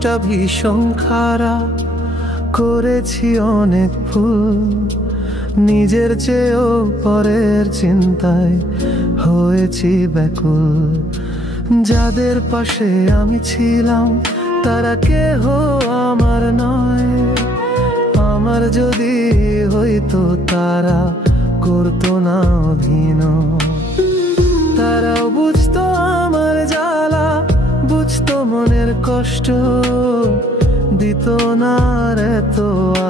মানুষটা ভীষণ খারাপ, করেছি অনেক ভুল, নিজের চেয়েও পরের চিন্তায় হয়েছি ব্যাকুল। যাদের পাশে আমি ছিলাম তারা কেহ আমার নয়, আমার যদি হইতো তারা করতো না অভিনয়। তারাও বুঝতো আমার জ্বালা, বুঝতো মনের কষ্ট, দিত না আর এত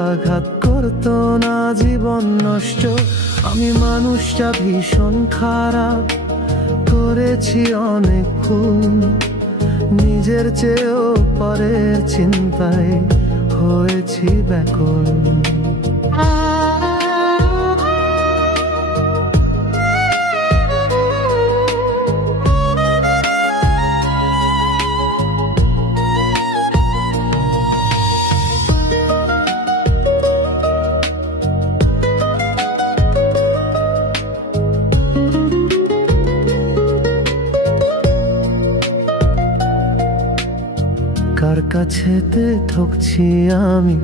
আঘাত, করতো না জীবন নষ্ট। আমি মানুষটা ভীষণ খারাপ, করেছি অনেক ভুল, নিজের চেয়েও পরের চিন্তায় হয়েছি ব্যাকুল। কার কাছেতে ঠকছি আমি,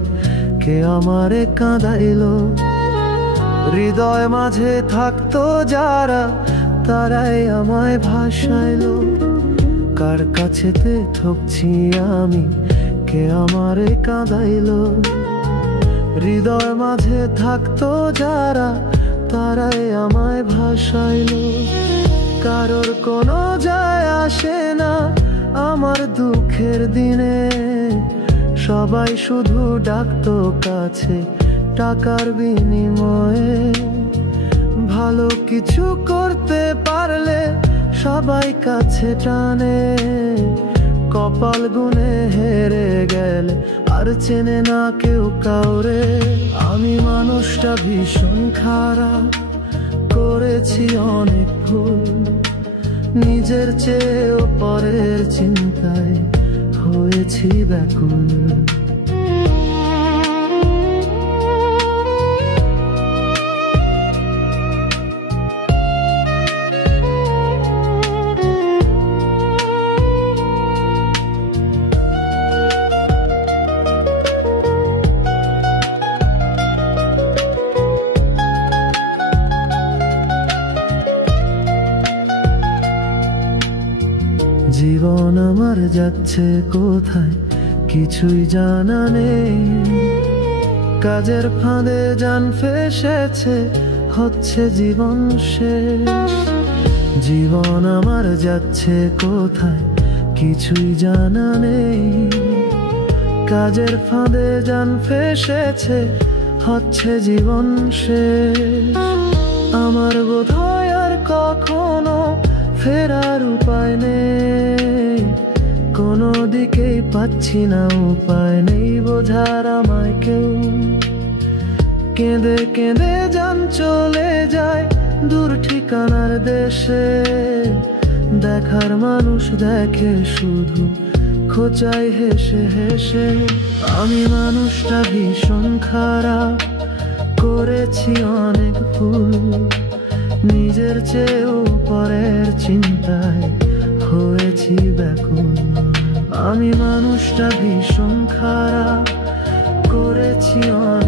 কে আমারে কাঁদাইলো, হৃদয় মাঝে থাকতো যারা তারাই আমায় ভাসাইলো। কার কাছেতে ঠকছি আমি, কে আমারে কাঁদাইলো, হৃদয় মাঝে থাকতো যারা তারাই আমায় ভাসাইলো। কারোর কোনো যায় আসে না আমার দুঃখের দিনে, সবাই শুধু ডাকতো কাছে টাকার বিনিময়ে। ভালো কিছু করতে পারলে সবাই কাছে টানে, কপাল গুনে হেরে গেলে আর চেনে না কেউ কাউরে। আমি মানুষটা ভীষণ খারাপ, করেছি অনেক ভুল, নিজের চেয়েও পরের চিন্তায় হয়েছি ব্যাকুল। জীবন আমার যাচ্ছে কোথায় কিছুই জানা নেই, কাজের ফাঁদে জান ফেসেছে হচ্ছে জীবন শেষ। জীবন আমার যাচ্ছে কোথায় কিছুই জানা নেই, কাজের ফাঁদে জান ফেসেছে হচ্ছে জীবন শেষ। আমার বোধহয় আর কখনো ফেরার উপায় নেই, কোনো দিকেই পাচ্ছি না উপায় নেই বোঝার আমায় কেউ। কেঁদে কেঁদে জান চলে যায় দূর ঠিকানার দেশে, দেখার মানুষ দেখে শুধু খোঁচায় হেসে হেসে। আমি মানুষটা ভীষণ খারাপ, করেছি অনেক ভুল, নিজের চেয়েও পরের চিন্তায় হয়েছি ব্যাকুল। আমি মানুষটা ভীষণ খারাপ, করেছি অনেক